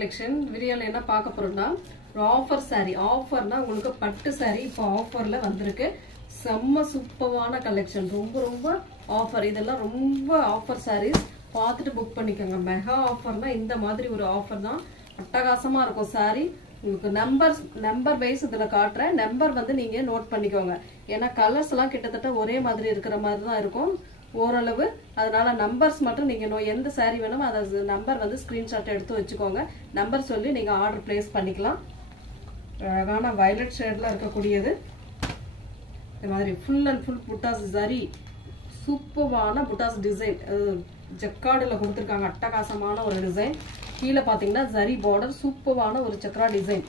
Collection வீடியோல என்ன பார்க்க போறோம்னா ஒரு ஆஃபர் saree. ஆஃபர்னா உங்களுக்கு பட்டு saree இப்போ ஆஃபர்ல வந்திருக்கு. செம்ம சூப்பரான கலெக்ஷன். ரொம்ப ரொம்ப ஆஃபர். இதெல்லாம் ரொம்ப ஆஃபர் sarees. பார்த்துட்டு புக் பண்ணிக்கோங்க. மெகா ஆஃபர்னா இந்த மாதிரி ஒரு ஆஃபர் தான். அட்டகாசமா இருக்கும் saree. உங்களுக்கு நம்பர் வைஸ் இதுல காட்டுறேன். நம்பர் வந்து நீங்க நோட் பண்ணிக்கோங்க. ஏன்னா கலர்ஸ் எல்லாம் கிட்டத்தட்ட ஒரே மாதிரி இருக்கிற மாதிரி தான் இருக்கும் ஓரளவு. அதனால நம்பர்ஸ் மட்டும் நீங்க எந்த saree வேணுமோ அத நம்பர் வந்து ஸ்கிரீன்ஷாட் எடுத்து வச்சுக்கோங்க. நம்பர் சொல்லி நீங்க ஆர்டர் பிளேஸ் பண்ணிக்கலாம். அழகான வயலட் ஷேட்ல இருக்கக்கூடியது. இந்த மாதிரி ஃபுல் அண்ட் ஃபுல் புட்டாஸ் சரி சூப்பரான புட்டாஸ் டிசைன் ஜக்கார்டுல கொடுத்துருக்காங்க. அட்டகாசமான ஒரு டிசைன். கீழே பார்த்தீங்கன்னா ஜரி பார்டர் சூப்பரான ஒரு சக்கரா டிசைன்.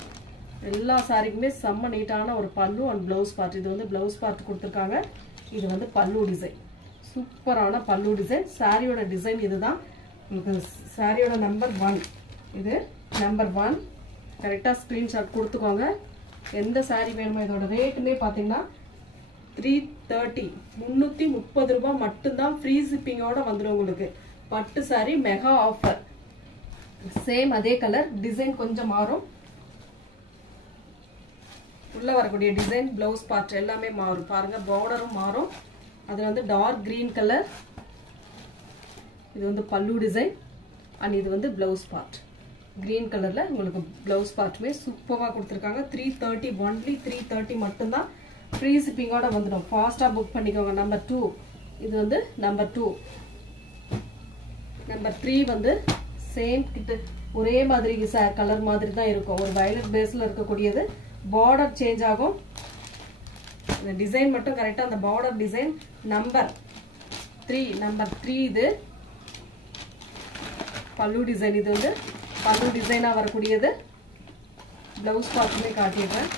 எல்லா சாரிக்குமே செம்ம நீட்டான ஒரு பல்லு அண்ட் பிளவுஸ் பார்ட். இது வந்து பிளவுஸ் பார்ட் கொடுத்துருக்காங்க. இது வந்து பல்லு டிசைன். சூப்பரான பல்லு டிசைன். சாரியோட டிசைன் இதுதான். உங்களுக்கு சாரியோட நம்பர் 1. இது நம்பர் 1. கரெக்டாக ஸ்க்ரீன்ஷாட் கொடுத்துக்கோங்க. எந்த சாரி வேணுமோ. இதோட ரேட்டுமே பார்த்தீங்கன்னா 330 330 ரூபாய் மட்டும்தான். ஃப்ரீ ஷிப்பிங்கோட வந்துடும் உங்களுக்கு. பட்டு சாரி மெகா ஆஃபர். சேம் அதே கலர். டிசைன் கொஞ்சம் மாறும். உள்ள வரக்கூடிய டிசைன் பிளவுஸ் பார்ட் எல்லாமே மாறும். பாருங்க பார்டரும் மாறும். அது வந்து டார்க் கிரீன் கலர். இது வந்து பல்லு டிசைன் அண்ட் இது வந்து பிளவுஸ் பார்ட். கிரீன் கலர்ல உங்களுக்கு பிளவுஸ் பார்ட்டுமே சூப்பரா கொடுத்துருக்காங்க. 330 ஒன்லி 330 மட்டும்தான். ஃப்ரீ ஷிப்பிங்கோட வந்துடும். ஃபாஸ்டா புக் பண்ணிக்கோங்க. நம்பர் 2. இது வந்து நம்பர் 2. நம்பர் 3 வந்து சேம் கிட்ட ஒரே மாதிரி கலர் மாதிரி தான் இருக்கும். ஒரு வயலட் பேஸ்ல இருக்கக்கூடியது. பார்டர் சேஞ்ச் ஆகும். இந்த டிசைன் மட்டும் கரெக்டா அந்த பார்டர் டிசைன் நம்பர் 3. நம்பர் 3 இது பல்லு டிசைன். இது வந்து பல்லு டிசைனா வரக்கூடியது. பிளவுஸ் பார்ட்டுமே காட்டிடுறேன்.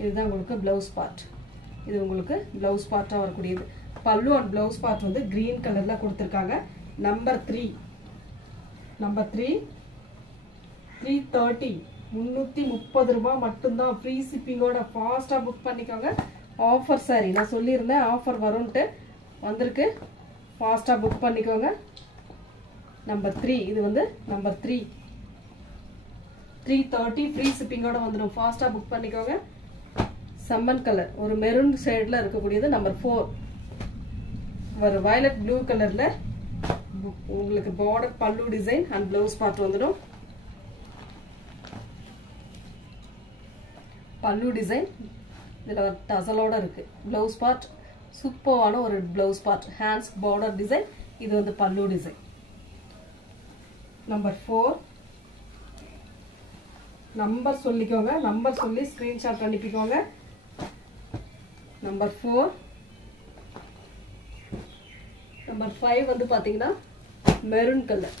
இதுதான் உங்களுக்கு பிளவுஸ் பார்ட். இது உங்களுக்கு பிளவுஸ் பார்ட்டா வரக்கூடியது. பல்லு அண்ட் பிளவுஸ் பார்ட் வந்து கிரீன் கலர்ல கொடுத்துருக்காங்க. நம்பர் 3. நம்பர் 3 330 330 ரூபாய் மட்டும்தான். ஃப்ரீ ஷிப்பிங்கோட ஃபாஸ்டா புக் பண்ணிக்கோங்க. ஆஃபர் சாரி நான் சொல்லியிருந்தேன் ஆஃபர் வரும்ட்டு வந்திருக்கு. ஃபாஸ்டா புக் பண்ணிக்கோங்க. நம்பர் 3. இது வந்து நம்பர் 3 330 ஃப்ரீ ஷிப்பிங்கோட வந்துடும். ஃபாஸ்டா புக் பண்ணிக்கோங்க. சம்மன் கலர் ஒரு மெரூன் ஷேட்ல இருக்கக்கூடியது. நம்பர் 4 ஒரு வயலட் ப்ளூ கலர்ல உங்களுக்கு பார்டர் பல்லு டிசைன் அண்ட் பிளவுஸ் பார்ட் வந்துடும். பல்லு டிசைன் இதுல டசலோட இருக்கு. பிளவுஸ் பார்ட் சூப்பரான ஒரு blouse part. Hands border design. இது வந்து பல்லு டிசைன். நம்பர் 4 நம்பர் சொல்லிக்கோங்க. நம்பர் சொல்லி ஸ்கிரீன்ஷாட் அனுப்பிக்கோங்க. நம்பர் 4. நம்பர் 5 வந்து பாத்தீங்கன்னா maroon colour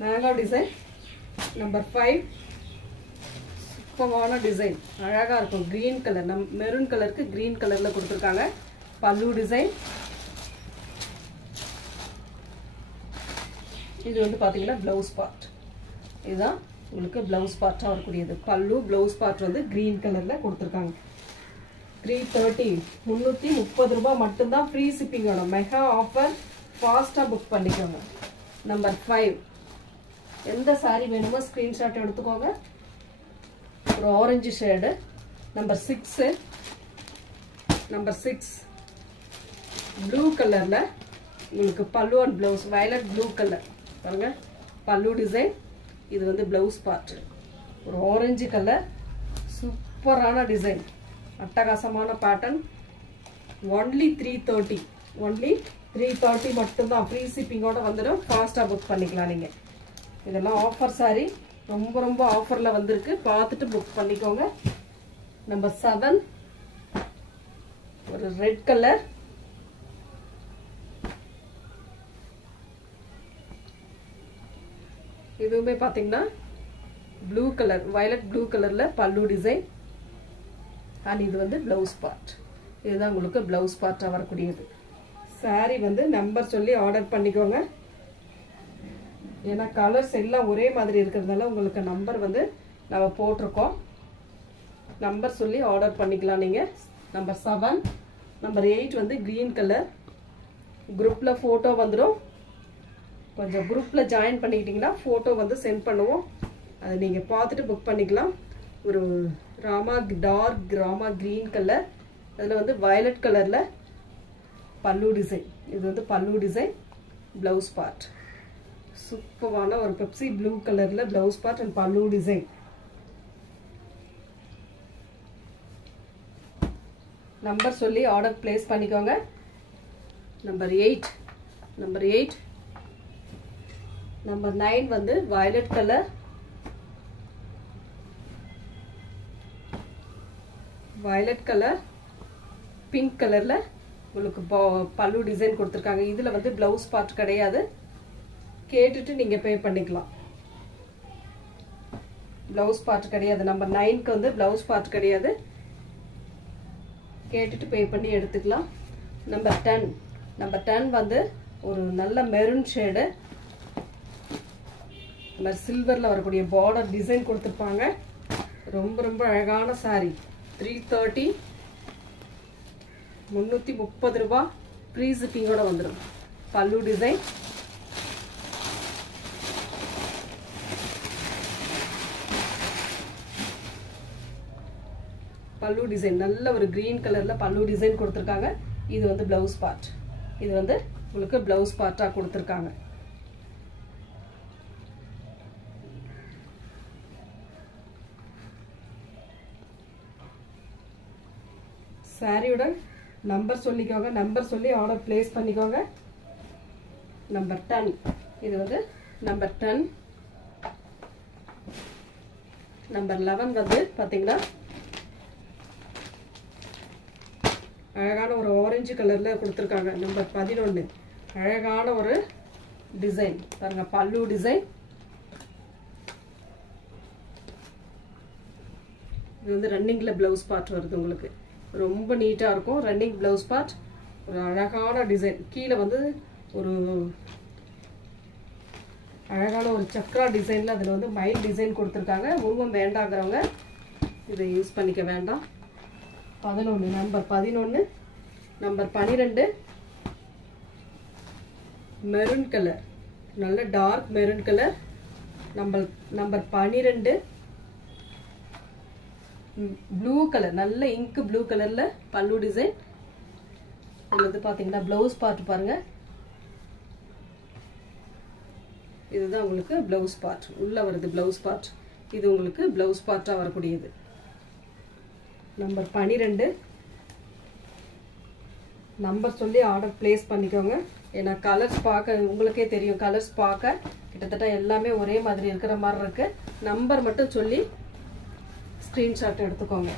mango design. Number 5 சூப்பரான டிசைன். அழகா இருக்கும். Green colour. மெரூன் கலருக்கு கிரீன் கலர்ல கொடுத்துருக்காங்க. பல்லு டிசைன். இது வந்து பாத்தீங்கன்னா பிளவுஸ் பார்ட். இதுதான் உங்களுக்கு பிளவுஸ் பார்ட்டா வரக்கூடியது. பல்லு பிளவுஸ் பார்ட் வந்து கிரீன் கலர்ல கொடுத்துருக்காங்க. 330 330 ரூபாய் மட்டும்தான். ஃப்ரீ ஷிப்பிங்கோட மெகா ஆஃபர். ஃபாஸ்டா புக் பண்ணிக்கோங்க. நம்பர் 5 எந்த சாரி வேணுமோ ஸ்கிரீன்ஷாட் எடுத்துக்கோங்க. ஒரு orange shade. Number 6 number 6 blue கலர்ல உங்களுக்கு pallu and blouse violet blue colour. பாருங்க பல்லு டிசைன். இது வந்து பிளவுஸ் பார்ட். ஒரு ஆரஞ்சு கலர் சூப்பரான டிசைன். அட்டகாசமான பேட்டர்ன். ஒன்லி 330 ஒன்லி 330 மட்டும்தான். ஃப்ரீ ஷிப்பிங்கோட வந்துடும். ஃபாஸ்டா புக் பண்ணிக்கலாம் நீங்க. இதெல்லாம் ஆஃபர் சாரி. ரொம்ப ரொம்ப ஆஃபர்ல வந்திருக்கு. பார்த்துட்டு புக் பண்ணிக்கோங்க. நம்பர் 7 ஒரு ரெட் கலர். இதுவுமே பாத்தீங்கன்னா ப்ளூ கலர் வயலட் ப்ளூ கலர்ல பல்லு டிசைன் அண்ட் இது வந்து பிளவுஸ் பார்ட். இதுதான் உங்களுக்கு பிளவுஸ் பார்ட்டா வரக்கூடியது. சாரி வந்து நம்பர் சொல்லி ஆர்டர் பண்ணிக்கோங்க. ஏன்னா கலர்ஸ் எல்லாம் ஒரே மாதிரி இருக்கிறதுனால உங்களுக்கு நம்பர் வந்து நம்ம போட்டிருக்கோம். நம்பர் சொல்லி ஆர்டர் பண்ணிக்கலாம் நீங்க. நம்பர் 7 நம்பர் 8 வந்து green கலர். குரூப்ல போட்டோ வந்துடும். கொஞ்சம் குரூப்ல ஜாயின் பண்ணிக்கிட்டீங்கன்னா போட்டோ வந்து சென்ட் பண்ணுவோம். அதை நீங்க பார்த்துட்டு புக் பண்ணிக்கலாம். ஒரு டார்க் ராமா green கலர். அதுல வந்து violet கலர்ல பல்லு டிசைன். இது வந்து பல்லு டிசைன். ப்ளவுஸ் பார்ட் சூப்பரான ஒரு பெப்சி ப்ளூ கலர்ல ப்ளவுஸ் பார்ட் அண்ட் பல்லு டிசைன். நம்பர் சொல்லி ஆர்டர் பிளேஸ் பண்ணிக்கோங்க. நம்பர் 8 நம்பர் 9 வந்து violet கலர். பிங்க் கலர்ல உங்களுக்கு பல்லு டிசைன் கொடுத்திருக்காங்க. இதுல வந்து ப்ளவுஸ் பார்ட் கிடையாது. கேட்டுட்டு நீங்க பே பண்ணிக்கலாம். ப்ளவுஸ் பார்ட் கிடையாது. நம்பர் 9க்கு வந்து ப்ளவுஸ் பார்ட் கிடையாது. கேட்டுட்டு பே பண்ணி எடுத்துக்கலாம். நம்பர் 10 வந்து ஒரு நல்ல மெரூன் ஷேடு. நம்ம சில்வர்ல வரக்கூடிய பார்டர் டிசைன் கொடுத்திருப்பாங்க. ரொம்ப ரொம்ப அழகான saree. 330 330 ரூபாய் ஃப்ரீ ஷிப்பிங்கோட வந்துடும். பல்லு டிசைன். பல்லு டிசைன் நல்ல ஒரு கிரீன் கலர்ல பல்லு டிசைன் கொடுத்திருக்காங்க. இது வந்து ப்ளவுஸ் பார்ட். இது வந்து உங்களுக்கு ப்ளவுஸ் பார்ட்டா கொடுத்திருக்காங்க. சாரியோட நம்பர் சொல்லிக்கோங்க. நம்பர் சொல்லி ஆர்டர் பிளேஸ் பண்ணிக்கோங்க. நம்பர் 10 இது வந்து நம்பர் 10. நம்பர் 11 வந்து பாத்தீங்கன்னா அழகான ஒரு ஆரஞ்சு கலர்ல கொடுத்திருக்காங்க. நம்பர் 11 அழகான ஒரு டிசைன் பாருங்க. பல்லு டிசைன். இது வந்து ரன்னிங்ல ப்ளவுஸ் பார்ட் வருது. உங்களுக்கு ரொம்ப நீட்டா இருக்கும். Running blouse part. ஒரு அழகான டிசைன். கீழே வந்து ஒரு அழகான ஒரு சக்ரா டிசைன்ல அதுல வந்து மயில் டிசைன் கொடுத்திருக்காங்க. உருவம் வேண்டாங்கிறவங்க இதை யூஸ் பண்ணிக்க வேண்டாம். 11 நம்பர் 11. Number 12 maroon colour. நல்ல dark maroon colour. Number 12 blue colour. நல்ல இங்க் ப்ளூ கலர்ல பல்லு டிசைன். இது வந்து பாத்தீங்கன்னா ப்ளவுஸ் பார்ட் பாருங்க. இதுதான் உங்களுக்கு ப்ளவுஸ் பார்ட். உள்ள வருது ப்ளவுஸ் பார்ட். இது உங்களுக்கு ப்ளவுஸ் பார்ட்டா வரக்கூடியது. நம்பர் 12 நம்பர் சொல்லி ஆர்டர் பிளேஸ் பண்ணிக்கோங்க. ஏன்னா கலர்ஸ் பார்க்க உங்களுக்கே தெரியும். கலர்ஸ் பார்க்க கிட்டத்தட்ட எல்லாமே ஒரே மாதிரி இருக்கிற மாதிரி இருக்கு. நம்பர் மட்டும் சொல்லி ஸ்கிரீன்ஷாட் எடுத்துக்கோங்க.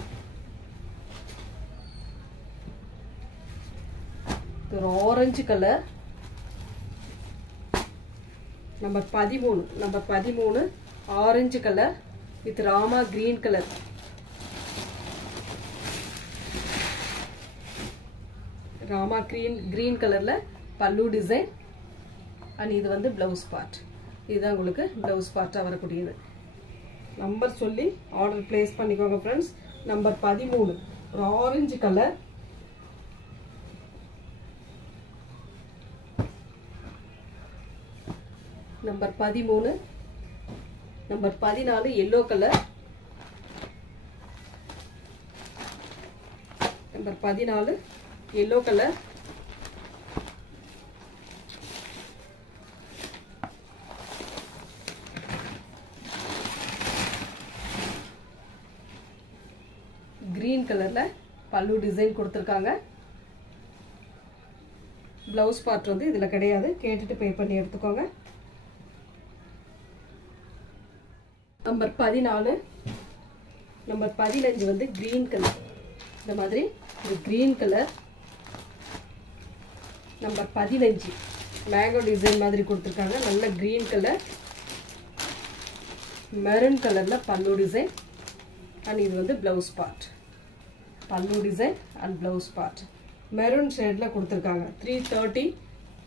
ஒரு orange colour. Number 13 orange colour with Rama green colour. Rama green கலர்ல பல்லு டிசைன். அண்ட் இது வந்து ப்ளவுஸ் பார்ட். இதுதான் உங்களுக்கு ப்ளவுஸ் பார்ட்டா வரக்கூடியது. நம்பர் சொல்லி ஆர்டர் பிளேஸ் பண்ணிக்கோங்க ஃப்ரெண்ட்ஸ். நம்பர் 13 ஒரு orange colour. Number 13. Number 14 yellow colour. Number 14 yellow colour. Green கலர்ல பல்லு டிசைன் கொடுத்திருக்காங்க. ப்ளவுஸ் பார்ட் வந்து இதுல கிடையாது. கேட்டுட்டு பே பண்ணி எடுத்துக்கோங்க. நம்பர் 14 நம்பர் 15 வந்து கிரீன் கலர். இந்த மாதிரி ஒரு green colour. Number 15 mango design மாதிரி கொடுத்திருக்காங்க. நல்ல கிரீன் கலர். மெரூன் கலர்ல பல்லு டிசைன். அண்ட் இது வந்து blouse part. Pallu design and blouse part maroon ஷேட்ல கொடுத்திருக்காங்க. 330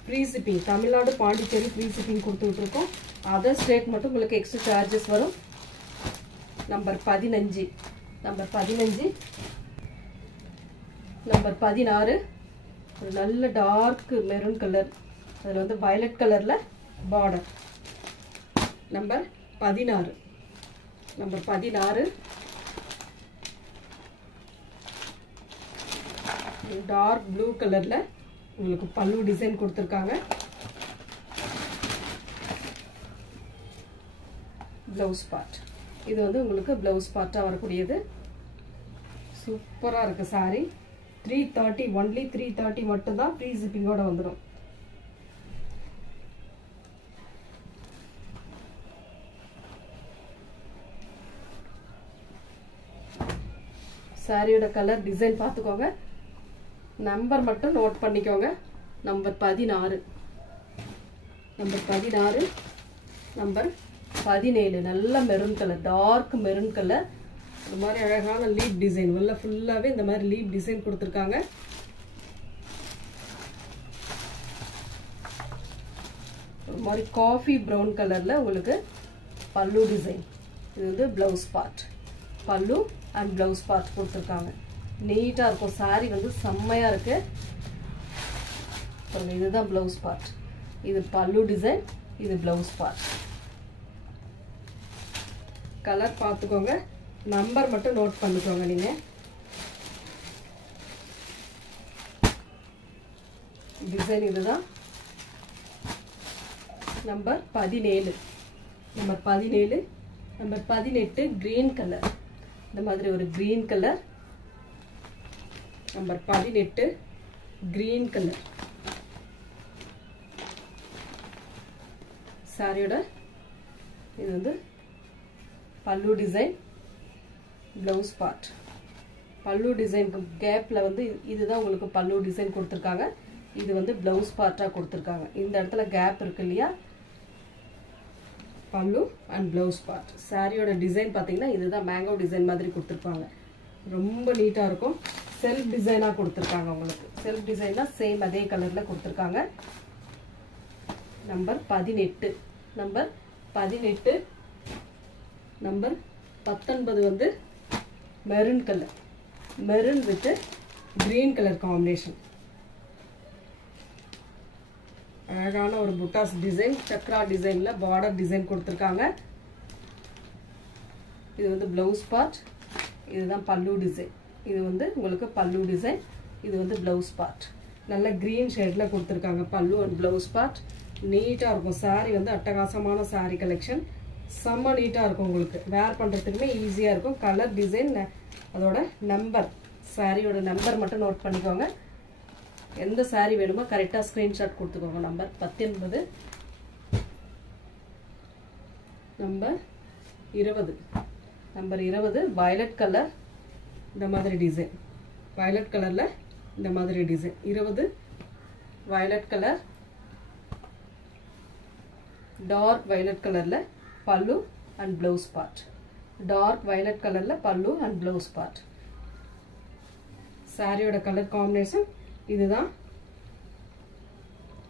free shipping. Tamil Nadu Pondicherry free shipping கொடுத்துட்டு இருக்கோம். அதர் ஸ்டேட் மட்டும் உங்களுக்கு எக்ஸ்ட்ரா சார்ஜஸ் வரும். நம்பர் 15 நம்பர் 15 நம்பர் 16 ஒரு நல்ல டார்க் மெரூன் கலர், அதில் வந்து வயலட் கலரில் border. Number 16 number 16 dark blue கலரில் உங்களுக்கு பல்லு டிசைன் கொடுத்துருக்காங்க. ப்ளவுஸ் பார்ட் இது வந்து உங்களுக்கு ப்ளவுஸ் பார்ட்டாக வரக்கூடியது. சூப்பராக இருக்குது சாரி. 330 ஒன்லி 330 மட்டும்தான், ஃப்ரீ ஷிப்பிங்கோட வந்துடும். சாரியோட கலர் டிசைன் பார்த்துக்கோங்க. நம்பர் மட்டும் நோட் பண்ணிக்கோங்க. நம்பர் 16 நம்பர் 16 நம்பர் 17 நல்ல maroon colour, dark maroon colour. இந்த மாதிரி அழகான லீப் டிசைன் உள்ள ஃபுல்லாகவே இந்த மாதிரி லீப் டிசைன் கொடுத்துருக்காங்க. ஒரு மாதிரி காஃபி ப்ரௌன் கலரில் உங்களுக்கு பல்லு டிசைன். இது வந்து ப்ளவுஸ் பார்ட், பல்லு அண்ட் ப்ளவுஸ் பார்ட் கொடுத்துருக்காங்க. நீட்டாக இருக்கும் சாரி, வந்து செம்மையாக இருக்கு. இதுதான் ப்ளவுஸ் பார்ட், இது பல்லு டிசைன், இது ப்ளவுஸ் பார்ட். கலர் பார்த்துக்கோங்க, நம்பர் மட்டும் நோட் பண்ணிக்கோங்க. நீங்கள் டிசைன் இதுதான். Number 17 number 17 number 18 green colour, இந்த மாதிரி ஒரு green colour. Number 18 green colour. சாரியோட இது வந்து பல்லு டிசைன், ப்ளவுஸ் பார்ட். பல்லு டிசைனுக்கு கேப்பில் வந்து இதுதான் உங்களுக்கு பல்லு டிசைன் கொடுத்துருக்காங்க. இது வந்து ப்ளவுஸ் பார்ட்டாக கொடுத்துருக்காங்க. இந்த இடத்துல கேப் இருக்கு இல்லையா, பல்லு அண்ட் ப்ளவுஸ் பார்ட். சாரியோட டிசைன் பார்த்தீங்கன்னா இதுதான் மேங்கோ டிசைன் மாதிரி கொடுத்துருப்பாங்க. ரொம்ப நீட்டாக இருக்கும். செல்ஃப் டிசைனாக கொடுத்துருக்காங்க உங்களுக்கு. செல்ஃப் டிசைனாக சேம் அதே கலரில் கொடுத்துருக்காங்க. நம்பர் 18 நம்பர் 18 நம்பர் 19 வந்து maroon colour, maroon with green colour combination. அழகான ஒரு புட்டாஸ் டிசைன், சக்ரா டிசைனில் பார்டர் டிசைன் கொடுத்துருக்காங்க. இது வந்து ப்ளவுஸ் பார்ட், இதுதான் பல்லு டிசைன். இது வந்து உங்களுக்கு பல்லு டிசைன், இது வந்து ப்ளவுஸ் பார்ட். நல்ல க்ரீன் ஷேடில் கொடுத்துருக்காங்க பல்லு அண்ட் ப்ளவுஸ் பார்ட். நீட்டாக இருக்கும் சாரி, வந்து அட்டகாசமான சாரி கலெக்ஷன். செம்ம நீட்டாக இருக்கும், உங்களுக்கு வேர் பண்ணுறதுக்குமே ஈஸியாக இருக்கும். கலர் டிசைன், அதோட நம்பர், சாரியோட நம்பர் மட்டும் நோட் பண்ணிக்கோங்க. எந்த சாரி வேணுமோ கரெக்டாக ஸ்க்ரீன்ஷாட் கொடுத்துக்கோங்க. Number 19 number 20 number 20 violet colour, இந்த மாதிரி டிசைன். வயலட் கலரில் இந்த மாதிரி design. 20 violet colour, dark violet கலரில் pallu and blouse part. Dark violet கலரில் பல்லு அண்ட் ப்ளவுஸ் பார்ட். சாரியோட கலர் காம்பினேஷன் இதுதான்.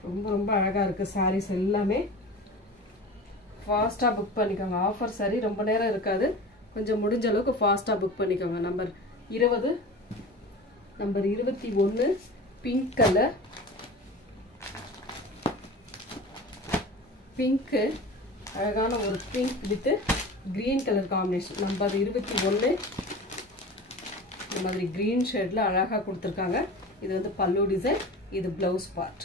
ரொம்ப ரொம்ப அழகாக இருக்குது சாரீஸ் எல்லாமே. ஃபாஸ்ட்டாக புக் பண்ணிக்கோங்க. ஆஃபர் சாரி ரொம்ப நேரம் இருக்காது, கொஞ்சம் முடிஞ்ச அளவுக்கு ஃபாஸ்ட்டாக புக் பண்ணிக்கோங்க. Number 20 number 21 pink colour, pink அழகான ஒரு pink with green colour combination. Number 21 இந்த மாதிரி கிரீன் ஷேடில் அழகாக கொடுத்துருக்காங்க. இது வந்து பல்லு டிசைன், இது ப்ளவுஸ் பார்ட்.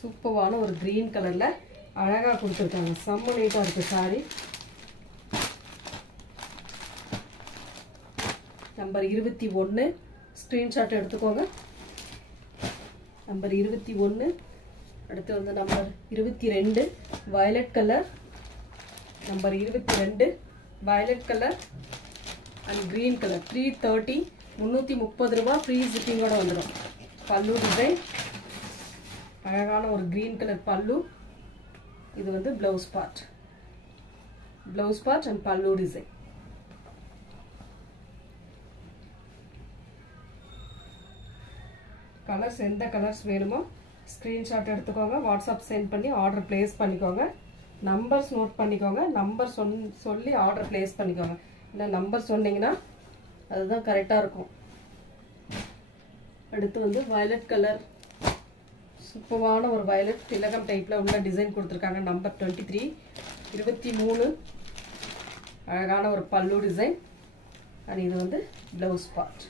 சூப்பரான ஒரு கிரீன் கலரில் அழகாக கொடுத்துருக்காங்க. செம்ம நீட்டாக இருக்குது சாரி. நம்பர் 21 ஸ்க்ரீன்ஷாட் எடுத்துக்கோங்க. நம்பர் 21. அடுத்து வந்து number 22 violet colour. Number 22 violet colour and green colour. 330 330 ரூபா, ஃப்ரீ ஷிப்பிங்கோட வந்துடும். பல்லு டிசைன், அழகான ஒரு கிரீன் கலர் பல்லு. இது வந்து blouse part, blouse part and பல்லு டிசைன். கலர்ஸ் எந்த கலர்ஸ் வேணுமோ ஸ்க்ரீன்ஷாட் எடுத்துக்கோங்க. வாட்ஸ்அப் சென்ட் பண்ணி ஆர்டர் பிளேஸ் பண்ணிக்கோங்க. நம்பர்ஸ் நோட் பண்ணிக்கோங்க. நம்பர் சொல்லி ஆர்டர் பிளேஸ் பண்ணிக்கோங்க. இல்லை நம்பர் சொன்னீங்கன்னா அதுதான் கரெக்டாக இருக்கும். அடுத்து வந்து வயலட் கலர், சூப்பரான ஒரு வயலட் திலகம் டைப்ல உள்ள டிசைன் கொடுத்துருக்காங்க. நம்பர் 23 23. அழகான ஒரு பல்லு டிசைன். அண்ட் இது வந்து பிளவுஸ் பார்ட்.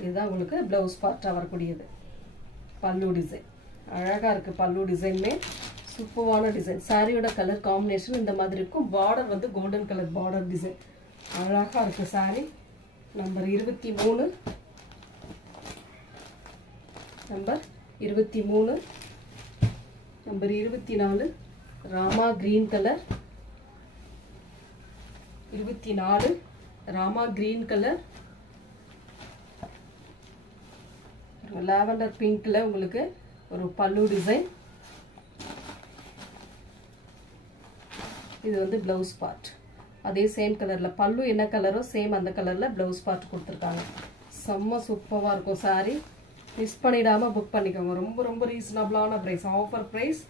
இதுதான் உங்களுக்கு பிளவுஸ் பார்ட்டா வரக்கூடியது. பல்லு டிசைன் அழகா இருக்கு. பல்லு டிசைன்மே சூப்பரான டிசைன். சாரியோட கலர் காம்பினேஷன் இந்த மாதிரி இருக்கும். பார்டர் வந்து கோல்டன் கலர் பார்டர் டிசைன் அழகா இருக்கு. Sari number 23 number 23 number 24 Rama green colour 24 Rama green colour lavender பிங்க்ல உங்களுக்கு ஒரு பல்லு டிசைன். இது வந்து பிளவுஸ் பார்ட். அதே சேம் கலர்ல பல்லு என்ன கலரோ சேம் அந்த கலர்ல பிளவுஸ் பார்ட் கொடுத்துருக்காங்க. செம்ம சூப்பரா இருக்கும் சாரி. மிஸ் பண்ணிடாம புக் பண்ணிக்கோங்க. ரொம்ப ரொம்ப ரீசனபிளான price. Offer price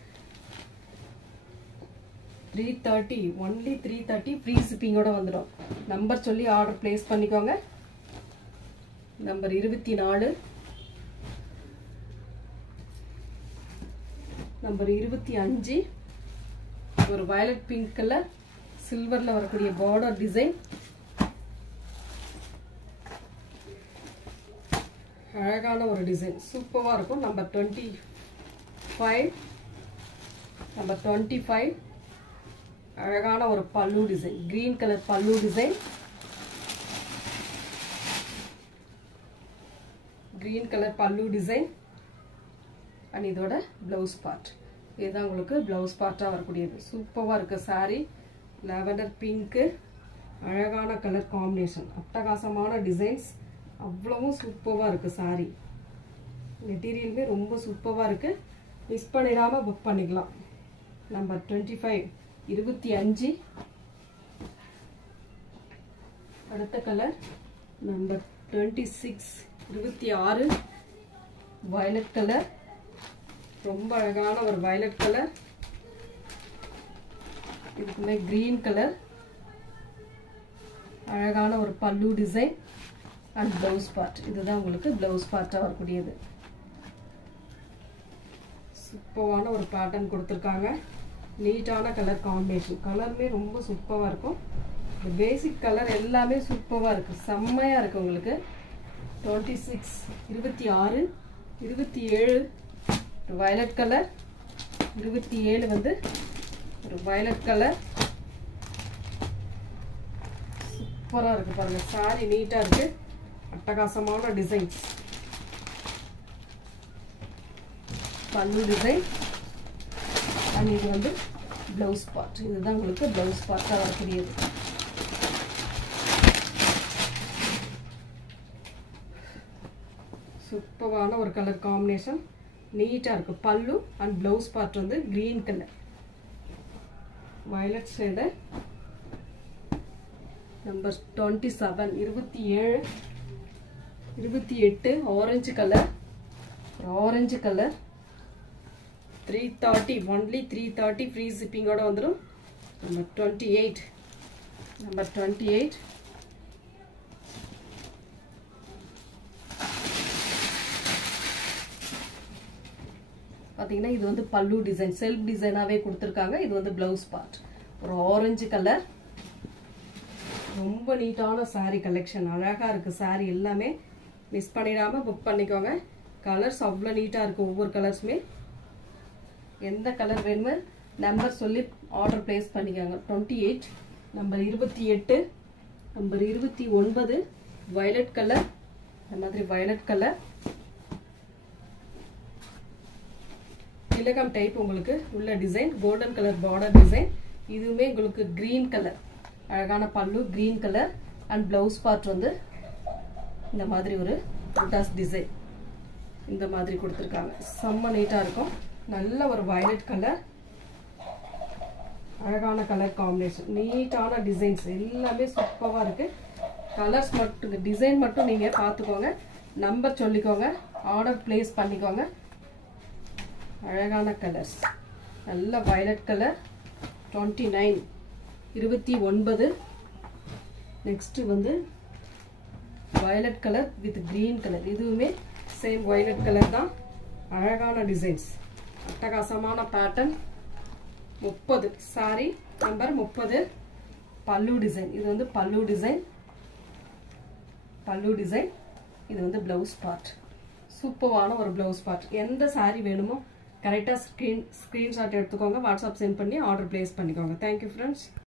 330. Only 330. Free ஷிப்பிங்கோட வந்துடும். நம்பர் சொல்லி ஆர்டர் பிளேஸ் பண்ணிக்கோங்க. நம்பர் 24 நம்பர் 25 ஒரு வயலட் பிங்க் கலர் சில்வர்ல வரக்கூடிய பார்டர் டிசைன். அழகான ஒரு டிசைன் சூப்பரா இருக்கும். நம்பர் 25 நம்பர் 25 அழகான ஒரு பல்லு டிசைன். கிரீன் கலர் பல்லு டிசைன். கிரீன் கலர் பல்லு டிசைன். அண்ட் இதோட பிளவுஸ் பார்ட். இதுதான் உங்களுக்கு பிளவுஸ் பார்ட்டா வரக்கூடியது. சூப்பரா இருக்கு சாரி. லாவெண்டர் பிங்க் அழகான கலர் காம்பினேஷன். அட்டகாசமான டிசைன்ஸ். அவ்வளவும் சூப்பரா இருக்கு சாரி. மெட்டீரியலுமே ரொம்ப சூப்பரா இருக்கு. மிஸ் பண்ணிடாம புக் பண்ணிக்கலாம். நம்பர் 25 25 அடுத்த கலர் நம்பர் 26 26 வயலட் கலர். ரொம்ப அழகான ஒரு வயலட் கலர். இதுக்குமே கிரீன் கலர். அழகான ஒரு பல்லு டிசைன் அண்ட் பிளவுஸ் பார்ட். இதுதான் உங்களுக்கு பிளவுஸ் பார்ட்டா வரக்கூடியது. சூப்பரான ஒரு பேட்டர்ன் கொடுத்துருக்காங்க. நீட்டான கலர் காம்பினேஷன். கலருமே ரொம்ப சூப்பரா இருக்கும். பேசிக் கலர் எல்லாமே சூப்பரா இருக்கு. செம்மையா இருக்கு உங்களுக்கு. 26 26 27 வயலட் கலர். 27 வந்து ஒரு வயலட் கலர். சூப்பரா இருக்கு பாருங்க. சாரி நீட்டா இருக்கு. அட்டகாசமான டிசைன்ஸ். பல்லு டிசைன் அண்ட் இது வந்து பிளவுஸ் பார்ட். இதுதான் உங்களுக்கு பிளவுஸ் பார்ட்டா வரக்கூடியது. சூப்பரான ஒரு கலர் காம்பினேஷன். நீட்டா இருக்கு. பல்லு அண்ட் பிளவுஸ் பார்ட் வந்து green colour violet shade. Number 27 27 28 orange colour. Orange colour 330. Only 330 free ஷிப்பிங்கோட வந்துடும். நம்பர் 28 நம்பர் 28 பாத்தீங்கன்னா இது வந்து பல்லு டிசைன். செல்ஃப் டிசைனாவே கொடுத்துருக்காங்க. இது வந்து பிளவுஸ் பார்ட். ஒரு ஆரஞ்சு கலர். ரொம்ப நீட்டான சாரி கலெக்ஷன். அழகா இருக்கு சாரி எல்லாமே. மிஸ் பண்ணிடாம புக் பண்ணிக்கோங்க. கலர்ஸ் அவ்வளோ நீட்டா இருக்கு. ஒவ்வொரு கலர்ஸுமே எந்த கலர் வேணுமோ நம்பர் சொல்லி ஆர்டர் பிளேஸ் பண்ணிக்கோங்க. 28 நம்பர் 28 நம்பர் 29 வயலட் கலர். இந்த மாதிரி வயலட் கலர் திலகம் டைப் உங்களுக்கு உள்ள design. Golden colour border design. இதுவுமே உங்களுக்கு கிரீன் கலர். அழகான பல்லு green colour and blouse part வந்து இந்த மாதிரி ஒரு புட்டாஸ் டிசைன் இந்த மாதிரி கொடுத்துருக்காங்க. செம்ம நீட்டா இருக்கும். நல்ல ஒரு வயலட் கலர். அழகான கலர் காம்பினேஷன். நீட்டான டிசைன்ஸ் எல்லாமே சூப்பரா இருக்கு. கலர்ஸ் மட்டும் டிசைன் மட்டும் நீங்க பார்த்துக்கோங்க. நம்பர் சொல்லிக்கோங்க. ஆர்டர் பிளேஸ் பண்ணிக்கோங்க. அழகான கலர்ஸ். நல்ல வயலட் கலர் 29 29 நெக்ஸ்ட் வந்து violet colour with green colour. இதுவுமே சேம் violet கலர் தான். அழகான டிசைன்ஸ், அட்டகாசமான பேட்டர்ன். 30 sorry number 30. பல்லு டிசைன், இது வந்து பல்லு டிசைன். பல்லு டிசைன், இது வந்து பிளவுஸ் பார்ட். சூப்பரான ஒரு பிளவுஸ் பார்ட். எந்த சாரி வேணுமோ கரெக்டாக ஸ்க்ரீன்ஷாட் எடுத்துக்கோங்க, வாட்ஸ்அப் சென்ட் பண்ணி ஆர்டர் பிளேஸ் பண்ணிக்கோங்க. Thank you friends.